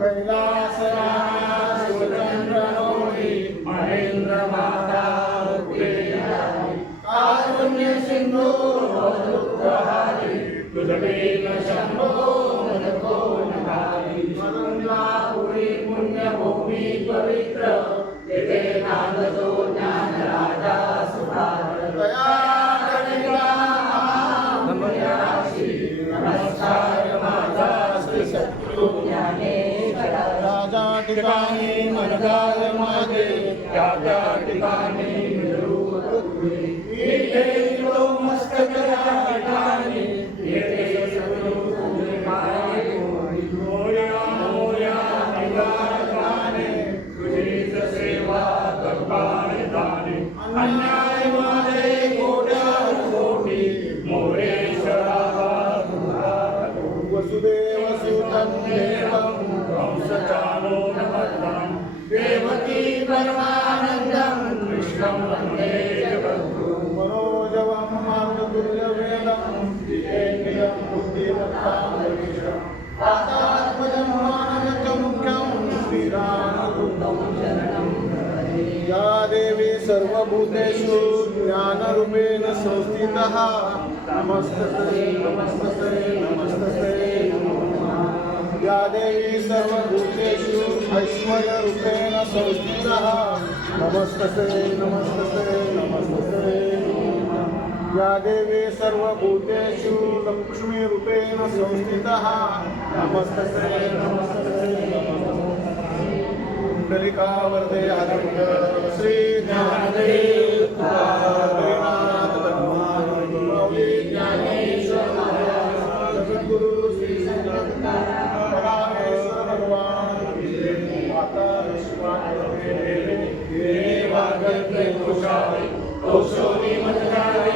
कैलासराज शिवचंद्र नोडी महेंद्र माता कारुण्य सिंधू दुःखहारी तुझबीन शंभो मनको नधारी मरुंगापुरी पुण्यभूमी पवित्र तिथे नांदतो ज्ञान राजा सुधार दया करिता नमस्कार माझा श्री सद्गुरु ज्ञानेश्वरा राजा ठिकाणी मनगाल माझे त्या त्या ठिकाणी मिळू इथे तो मस्तक त्या ठिकाणी येथे सद्गुरु तुझे पाय मोर्या मोर्या निगारकाने तुझीच सेवा करपाने दाने अन्याय माझे कोट्यावर कोटी मोरेश्वरा वसुदेव सुतं देवं कंसचाणो नमः देवकी परमानन्दं कृष्णं वन्दे जगद्गुरुं मनोजवं मारुततुल्यवेदं जितेन्द्रियं बुद्धिमत्तां वरिष्ठं वातात्मजं मानवमुख्यं श्रीरामदूतं शरणं प्रपद्ये या देवी सर्वभूतेषु ज्ञानरूपेण संस्थितः नमस्तते नमस्तते नमस्तते या देवी सर्वभूतेषु ऐश्वर्यरूपेण संस्थितः नमस्तते नमस्तते नमस्तते या देवी सर्वभूतेषु लक्ष्मीरूपेण संस्थितः नमस्तते नमस्तते कुंडलिका वरदे आनंद श्री ज्ञानदेव तुकाराम ज्ञानेश्वर सद्गुरु श्री परामेश्वर भगवान माता विश्वात्मके देवी देवागते कुशाली कौशली मतकाले